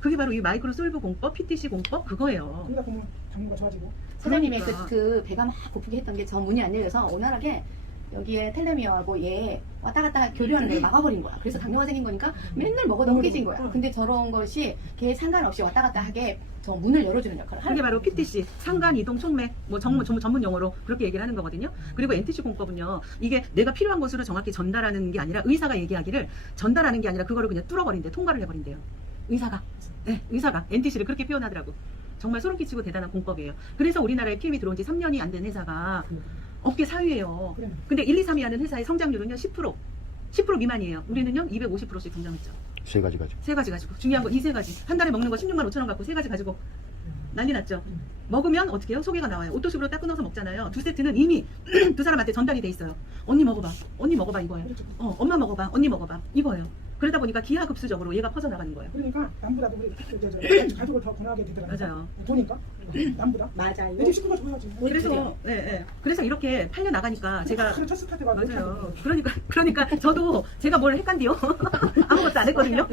그게 바로 이 마이크로 솔브 공법, PTC 공법 그거예요. 그러다 보면 정보가 좋아지고. 사장님의 그러니까. 그 배가 막 고프게 했던 게 저 문이 안 열려서 원활하게 여기에 텔레미어하고 얘 왔다 갔다 교류하는 걸 막아버린 거야. 그래서 당뇨가 생긴 거니까 맨날 먹어도 허기진 거야. 근데 저런 것이 걔 상관없이 왔다 갔다 하게 저 문을 열어주는 역할을 하는 그게 바로 거예요. PTC, 상간 이동 촉맥, 뭐 전문 용어로 그렇게 얘기를 하는 거거든요. 그리고 NTC 공법은요, 이게 내가 필요한 곳으로 정확히 전달하는 게 아니라 의사가 얘기하기를 전달하는 게 아니라 그거를 그냥 뚫어버린대, 통과를 해버린대요. 의사가, 네, 의사가 NTC를 그렇게 표현하더라고. 정말 소름 끼치고 대단한 공법이에요. 그래서 우리나라에 PM이 들어온 지 3년이 안 된 회사가 업계 4위예요. 그래. 근데 1, 2, 3위 하는 회사의 성장률은요 10% 미만이에요. 우리는요 250%씩 성장했죠. 세 가지 가지고. 세 가지 가지고 중요한 거 이 세 가지. 한 달에 먹는 거 16만 5천 원 갖고 세 가지 가지고 난리 났죠. 먹으면 어떻게 해요? 소개가 나와요. 오토식으로 딱 끊어서 먹잖아요. 두 세트는 이미 두 사람한테 전달이 돼 있어요. 언니 먹어봐. 언니 먹어봐 이거예요. 엄마 먹어봐. 언니 먹어봐 이거예요. 그러다 보니까 기하급수적으로 얘가 퍼져나가는 거예요. 그러니까 남보다도 우리 가족을 더 권하게 되더라고요. 맞아요. 보니까 남보다. 맞아요. 내 식구가 좋아야지. 그래서 그래서 이렇게 팔려 나가니까 제가 그런 첫 스타트가 맞아요. 그러니까 저도 제가 뭘 했간디요? 아무것도 안 했거든요.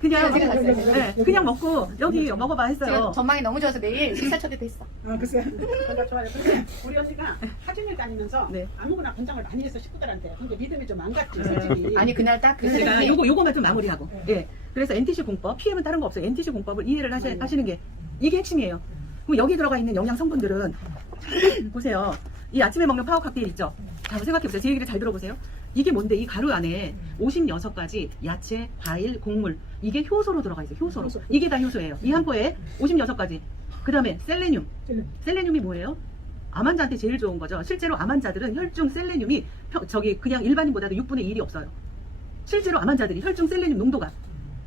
그냥 제가 갔어요. 그냥 먹고 여기 먹어봐 제가 했어요. 전망이 너무 좋아서 내일 식사 초대도 했어. 아 글쎄. 그러니까 좋아요. 근데 우리 언니가 사진을 다니면서 네. 아무거나 권장을 많이 해서 식구들한테. 근데 믿음이 좀 망갔지 솔직히. 아니 그날 딱그 제가 선생님이 요거만 좀 마무리하고. 예. 그래서 NTC 공법, PM은 다른 거 없어요. NTC 공법을 이해를 하시는 게 이게 핵심이에요. 그럼 여기 들어가 있는 영양 성분들은 보세요. 이 아침에 먹는 파워 칵테일 있죠? 자, 한번 생각해 보세요. 제 얘기를 잘 들어보세요. 이게 뭔데? 이 가루 안에 56가지 야채, 과일, 곡물 이게 효소로 들어가 있어요. 효소로. 이게 다 효소예요. 이 한 포에 56가지. 그 다음에 셀레늄. 셀레늄이 뭐예요? 암 환자한테 제일 좋은 거죠. 실제로 암 환자들은 혈중 셀레늄이 그냥 일반인보다도 6분의 1이 없어요. 실제로 암 환자들이 혈중 셀레늄 농도가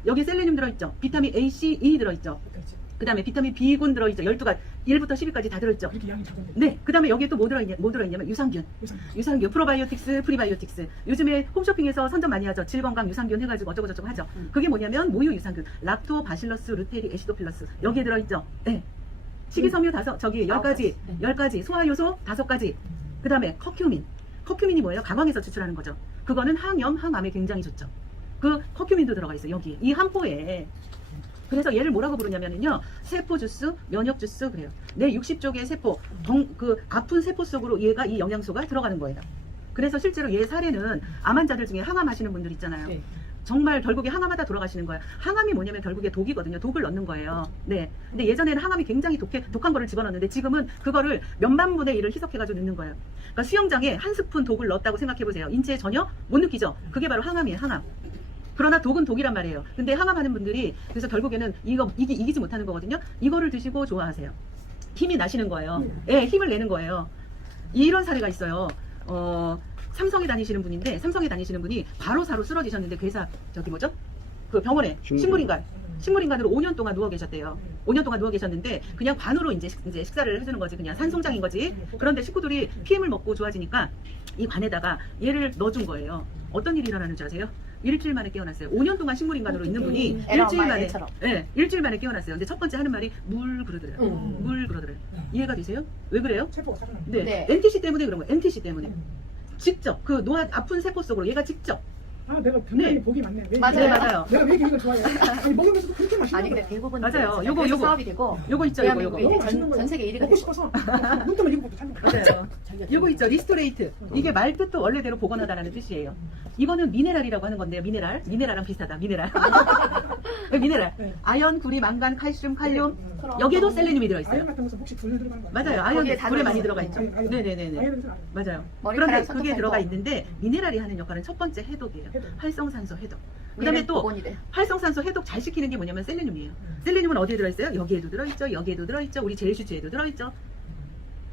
여기 셀레늄 들어있죠. 비타민 A, C, E 들어있죠. 그 다음에 비타민 B군 들어있죠. 12가지 1부터 10위까지 다 들어있죠. 그렇게 양이 작은데. 네. 그 다음에 여기에 또 뭐 들어있냐면 유산균. 유산균, 프로바이오틱스, 프리바이오틱스. 요즘에 홈쇼핑에서 선전 많이 하죠. 질건강 유산균 해가지고 어쩌고저쩌고 하죠. 그게 뭐냐면 모유 유산균. 락토바실러스 루테리 에시도필러스. 여기에 들어있죠. 네. 식이섬유 10가지, 소화효소 5가지. 그 다음에 커큐민. 커큐민이 뭐예요? 강황에서 추출하는 거죠. 그거는 항염, 항암에 굉장히 좋죠. 그 커큐민도 들어가 있어요. 여기. 이 한 포에. 그래서 얘를 뭐라고 부르냐면요. 세포 주스, 면역 주스 그래요. 내 60쪽의 세포, 그 아픈 세포 속으로 얘가 이 영양소가 들어가는 거예요. 그래서 실제로 얘 사례는 암 환자들 중에 항암 하시는 분들 있잖아요. 네. 정말 결국에 항암하다 돌아가시는 거예요. 항암이 뭐냐면 결국에 독이거든요. 독을 넣는 거예요. 네. 근데 예전에는 항암이 굉장히 독한 거를 집어넣는데 지금은 그거를 몇만 분의 1을 희석해가지고 넣는 거예요. 그러니까 수영장에 한 스푼 독을 넣었다고 생각해보세요. 인체에 전혀 못 느끼죠. 그게 바로 항암이에요. 항암. 그러나 독은 독이란 말이에요. 근데 항암하는 분들이 그래서 결국에는 이기지 못하는 거거든요. 이거를 드시고 좋아하세요. 힘이 나시는 거예요. 예, 힘을 내는 거예요. 이런 사례가 있어요. 삼성에 다니시는 분이 과로사로 쓰러지셨는데 그 병원에 식물인간으로 5년 동안 누워 계셨대요. 5년 동안 누워 계셨는데 그냥 관으로 이제 식사를 해주는 거지. 그냥 산송장인 거지. 그런데 식구들이 PM을 먹고 좋아지니까 이 관에다가 얘를 넣어준 거예요. 어떤 일이 일어나는지 아세요? 일주일 만에 깨어났어요. 5년 동안 식물인간으로 있는 분이 일주일 만에 깨어났어요. 근데 첫 번째 하는 말이 물 그러더래요. 물 그러더래요. 이해가 되세요? 왜 그래요? 세포가 작은. 네. NTC 때문에 그런 거예요. NTC 때문에. 직접 그 아픈 세포 속으로 얘가 직접. 아 내가 굉장히 복이 많네. 왜 맞아요. 네, 맞아요. 내가 왜 이걸 좋아해? 아니, 먹으면서도 그렇게 맛있는 아니 근데 거야. 대부분 맞아요. 그래서 요거. 사업이 되고 요거 있죠, 대한민국에 요거. 이제 전 세계 1위가 먹고 되고 싶어서 눈 뜨면 이거부터 찾는 거야. 맞아요. 요거 있죠. 리스토레이트. 이게 말 뜻도 원래대로 복원하다라는 뜻이에요. 이거는 미네랄이라고 하는 건데요. 미네랄랑 비슷하다. 미네랄. 아연, 구리, 망간, 칼슘, 칼륨. 여기에도 셀레늄이 들어있어요. 아연 같은 것은 혹시 불 들어간 거야? 맞아요. 거기에 아연 다 물에 많이 들어있어요. 들어가 있죠. 아연. 네네네. 아연은 잘 알아요. 맞아요. 머리카락 그런데 그게 선택할 들어가 거. 있는데 미네랄이 하는 역할은 첫 번째 해독이에요. 해독. 활성산소 해독. 그다음에 또 복원이 돼. 활성산소 해독 잘 시키는 게 뭐냐면 셀레늄이에요. 셀레늄은 어디에 들어있어요? 여기에도 들어있죠. 우리 젤슈즈에도 들어있죠.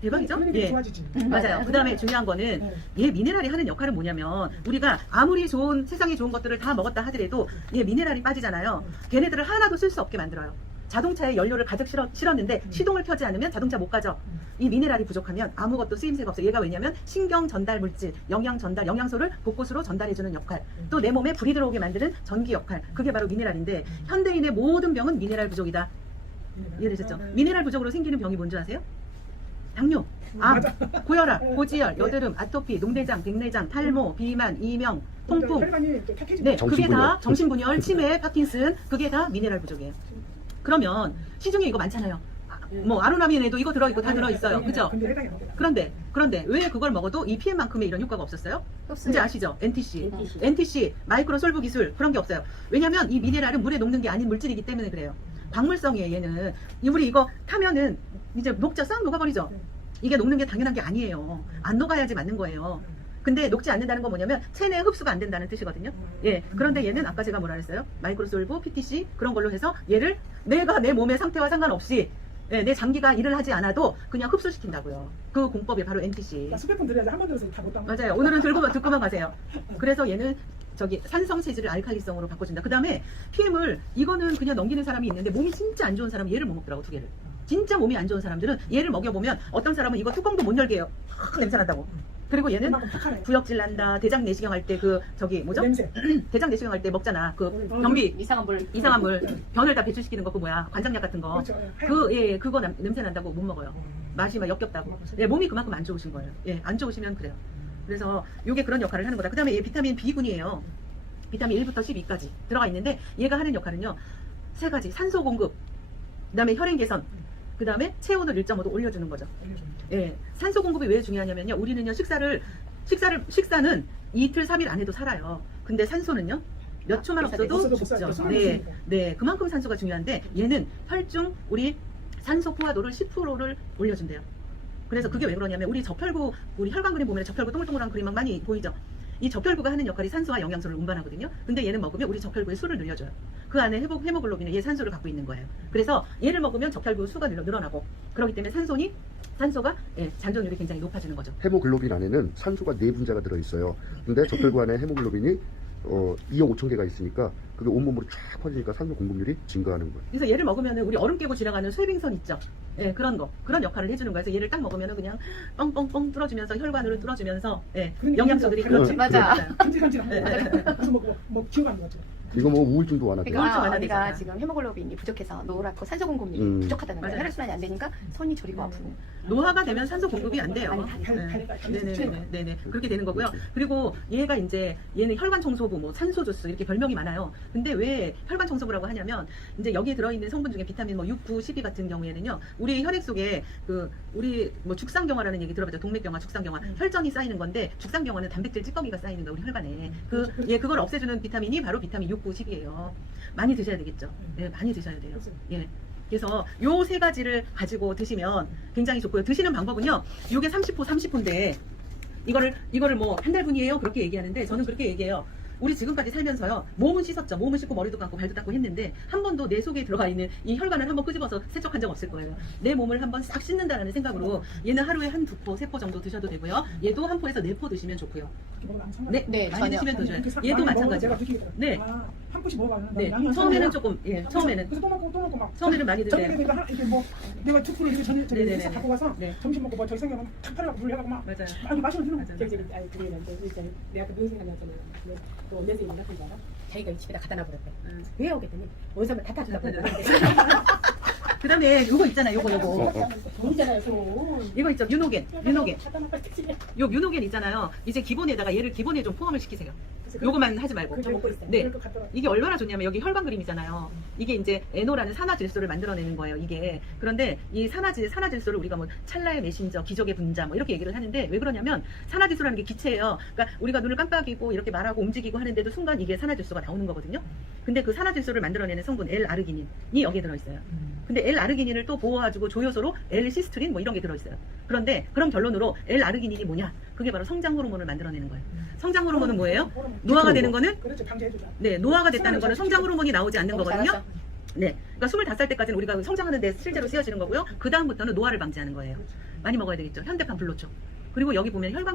대박이죠? 그러니까 예. 좋아지지. 맞아요. 그 다음에 중요한 거는 얘 미네랄이 하는 역할은 뭐냐면 우리가 아무리 좋은 세상에 좋은 것들을 다 먹었다 하더라도 얘 미네랄이 빠지잖아요. 걔네들을 하나도 쓸 수 없게 만들어요. 자동차에 연료를 가득 실었는데 시동을 켜지 않으면 자동차 못 가죠. 이 미네랄이 부족하면 아무것도 쓰임새가 없어요. 얘가 왜냐면 신경 전달 물질, 영양 전달, 영양소를 곳곳으로 전달해주는 역할, 또 내 몸에 불이 들어오게 만드는 전기 역할, 그게 바로 미네랄인데 현대인의 모든 병은 미네랄 부족이다. 이해되셨죠? 미네랄 부족으로 생기는 병이 뭔지 아세요? 당뇨, 암, 고혈압, 고지혈, 여드름, 아토피, 농대장, 백내장, 탈모, 비만, 이명, 통풍. 혈관이 또 탁해지고. 네, 그게 정신분열. 다 정신분열, 치매, 파킨슨, 그게 다 미네랄 부족이에요. 그러면 시중에 이거 많잖아요. 뭐 아로나민에도 이거 들어있고 다 들어있어요. 그죠? 근데 해당이 안 돼. 그런데 왜 그걸 먹어도 이 PM만큼의 이런 효과가 없었어요? 없어요. 이제 아시죠? NTC. NTC. NTC, 마이크로 솔브 기술 그런 게 없어요. 왜냐면 이 미네랄은 물에 녹는 게 아닌 물질이기 때문에 그래요. 박물성이에요, 얘는. 우리 이거 타면은 이제 녹자 싹 녹아버리죠? 이게 녹는 게 당연한 게 아니에요. 안 녹아야지 맞는 거예요. 근데 녹지 않는다는 건 뭐냐면 체내 흡수가 안 된다는 뜻이거든요. 예. 그런데 얘는 아까 제가 뭐라 그랬어요? 마이크로솔브, PTC 그런 걸로 해서 얘를 내가 내 몸의 상태와 상관없이 예, 내 장기가 일을 하지 않아도 그냥 흡수시킨다고요. 그 공법이 바로 NTC. 나 수백 번 들어야지 한 번 들어서 다 못 담아. 맞아요. 오늘은 듣고만 가세요. 그래서 얘는 산성 체질을 알칼리성으로 바꿔준다. 그 다음에 PM을 이거는 그냥 넘기는 사람이 있는데 몸이 진짜 안 좋은 사람은 얘를 못 먹더라고, 두 개를. 진짜 몸이 안 좋은 사람들은 얘를 먹여보면 어떤 사람은 이거 뚜껑도 못 열게 해요. 냄새 난다고. 그리고 얘는 그만큼 탁하네. 구역질 난다. 대장 내시경 할 때 뭐죠? 냄새. 대장 내시경 할 때 먹잖아. 그 변비, 이상한 물. 이상한 물, 변을 다 배출시키는 거, 그 뭐야? 관장약 같은 거. 그렇죠. 예. 그거 냄새 난다고 못 먹어요. 맛이 막 역겹다고. 예, 몸이 그만큼 안 좋으신 거예요. 예, 안 좋으시면 그래요. 그래서 이게 그런 역할을 하는 거다. 그 다음에 얘 비타민 B군이에요. 비타민 1부터 12까지 들어가 있는데 얘가 하는 역할은요. 세 가지. 산소 공급, 그 다음에 혈행 개선, 그 다음에 체온을 1.5도 올려주는 거죠. 예, 산소 공급이 왜 중요하냐면요. 우리는요, 식사는 이틀, 3일 안 해도 살아요. 근데 산소는요, 몇 초만 없어도 없어도 죽죠. 못 살죠. 네, 네, 그만큼 산소가 중요한데 얘는 혈중 우리 산소 포화도를 10%를 올려준대요. 그래서 그게 왜 그러냐면 우리 적혈구, 우리 혈관 그림 보면 적혈구 동글동글한 그림 막 많이 보이죠. 이 적혈구가 하는 역할이 산소와 영양소를 운반하거든요. 근데 얘는 먹으면 우리 적혈구의 수를 늘려줘요. 그 안에 헤모글로빈은 얘 산소를 갖고 있는 거예요. 그래서 얘를 먹으면 적혈구 수가 늘어나고 그렇기 때문에 산소가 예, 잔존율이 굉장히 높아지는 거죠. 헤모글로빈 안에는 산소가 4분자가 들어있어요. 근데 적혈구 안에 헤모글로빈이 2억 5천 개가 있으니까 그게 온몸으로 쫙 퍼지니까 산소 공급률이 증가하는 거예요. 그래서 얘를 먹으면 우리 얼음 깨고 지나가는 쇠빙선 있죠. 예, 그런 역할을 해주는 거예요. 그래서 얘를 딱 먹으면 그냥 뻥뻥뻥 뚫어주면서 혈관으로 뚫어주면서 예, 그러니까 영양소들이 그렇죠. 맞아. 간질간질한 거. 그래서 뭐 기억 안 나죠. 이거 뭐 우울증도 완화돼요. 우울증 그러니까 완화되잖아. 우리가 지금 헤모글로빈이 부족해서 노랗고 산소 공급이 음. 부족하다는 거예요. 맞아요. 혈액순환이 안 되니까 손이 저리고 아프고. 노화가 되면 산소 공급이 안 돼요. 아니, 네네네. 그렇게 되는 거고요. 그리고 얘는 혈관 청소부, 뭐 산소 주스 이렇게 별명이 많아요. 근데 왜 혈관 청소부라고 하냐면 이제 여기에 들어있는 성분 중에 비타민 뭐 6, 9, 12 같은 경우에는요. 우리 혈액 속에 우리 뭐 죽상경화라는 얘기 들어봤죠. 동맥경화, 죽상경화, 혈전이 쌓이는 건데 죽상경화는 단백질 찌꺼기가 쌓이는 거예요. 우리 혈관에. 그걸 없애주는 비타민이 바로 비타민 6, 9, 10이에요. 많이 드셔야 되겠죠. 네, 많이 드셔야 돼요. 예. 그래서 요 세 가지를 가지고 드시면 굉장히 좋고요. 드시는 방법은요. 요게 30호, 30호인데 이거를 뭐 한 달분이에요. 그렇게 얘기하는데 저는 그렇게 얘기해요. 우리 지금까지 살면서요. 몸은 씻었죠. 몸은 씻고 머리도 감고 발도 닦고 했는데 한 번도 내 속에 들어가 있는 이 혈관을 한번 끄집어서 세척한 적 없을 거예요. 내 몸을 한번 싹 씻는다라는 생각으로 얘는 하루에 한 2포, 3포 정도 드셔도 되고요. 얘도 한 포에서 4포 드시면 좋고요. 네, 네, 많이 전혀. 드시면 더 좋아요. 얘도 마찬가지예요. 네. 한 포씩 먹어봤는데 네, 양이 처음에는 많잖아요. 조금, 예, 처음에는 그래서 또 먹고 막 처음에는 많이 드세요. 저녁에 내가 이렇게 뭐 내가 투프를 이렇게 저녁에 네네네. 회사 갖고 가서 네. 점심 먹고 뭐 저기 생각하면 탁 팔아갖고 물 해갖고 막 맞아요. 막 마시면 되는 맞아요. 거야. 내가 그 무슨 생각이었잖아요. 또 언제서 만났던 줄 알아? 자기가 집에다 갖다 놔버렸대. 왜 오겠더니 어디서 다 타주려고 그러는데. 그 다음에 요거 있잖아요. 요거. 돈이잖아요, 돈. 이거 있죠. 뮤노겐. 갖다 놔버렸지. 요 뮤노겐 있잖아요. 이제 기본에다가 얘를 기본에 좀 포함을 시키세요. 요거만 하지 말고. 저 먹고 있어요. 네. 이게 얼마나 좋냐면 여기 혈관 그림이잖아요. 이게 이제 에노라는 산화질소를 만들어내는 거예요. 이게. 그런데 이 산화질소를 우리가 뭐 찰나의 메신저, 기적의 분자 뭐 이렇게 얘기를 하는데 왜 그러냐면 산화질소라는 게 기체예요. 그러니까 우리가 눈을 깜빡이고 이렇게 말하고 움직이고 하는데도 순간 이게 산화질소가 나오는 거거든요. 근데 그 산화질소를 만들어내는 성분 L-아르기닌이 여기에 들어있어요. 근데 L-아르기닌을 또 보호해주고 조효소로 L-시스트린 뭐 이런 게 들어있어요. 그런데 그럼 결론으로 L-아르기닌이 뭐냐? 그게 바로 성장 호르몬을 만들어내는 거예요. 성장 호르몬은 뭐예요? 노화가 되는 거는 그렇지 방지해주자. 네, 노화가 됐다는 거는 성장 호르몬이 나오지 않는 너무 거거든요. 잘하셔. 네, 그러니까 25살 때까지는 우리가 성장하는데 실제로 쓰여지는 거고요. 그 다음부터는 노화를 방지하는 거예요. 많이 먹어야 되겠죠. 현대판 불로초. 그리고 여기 보면 혈관